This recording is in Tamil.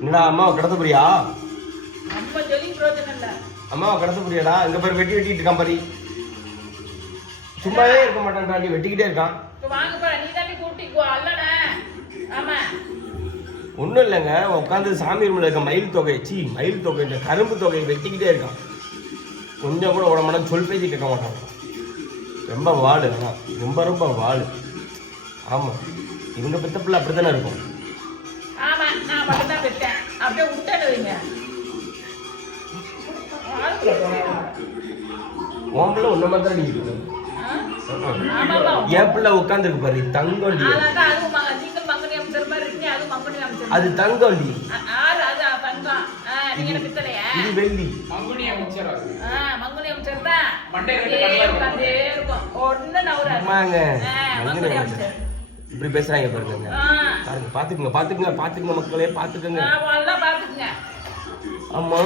என்னடா அம்மாவை கடத்த போறியா? நம்ம சொல்லி பிரயோஜனம் இல்ல. அம்மாவை கடத்த போறியாடா? இங்க பேர் வெட்டிட்டு இருக்கான் பாரு. சும்மாவே இருக்க மாட்டான்டா, நீ வெட்டிக்கிட்டே இருக்கான். வாங்கப்பா, நீ தாண்டி கூட்டிக்கோ அல்லடா. ஆமா ஒன்றும் இல்லைங்க, உட்காந்து சாமி ரூமில் இருக்க மயில் தொகை இந்த கரும்பு தொகையை வெட்டிக்கிட்டே இருக்கான். கொஞ்சம் கூட விட மாட்டான், சொல் பேசி கேட்க மாட்டான். ரொம்ப வாடு, ஆனால் ரொம்ப வாடு. ஆமாம், இவங்க பெத்த பிள்ளை அப்படி தானே இருக்கும். ஆமா, நான் மட்டும் தான் பெற்றேன். அப்படியே விட்டுடுவீங்க. உன் பிள்ளை ஒன்றை மாதிரி தான் நீங்க என் பிள்ளை உட்காந்துருக்கு பாரு, தங்கோண்டி. அது தங்கோண்டி, இது வெள்ளி. இப்படி பேசுறாங்க பாருங்க. பாத்துக்குங்க மக்களே, பாத்துக்குங்க. ஆமா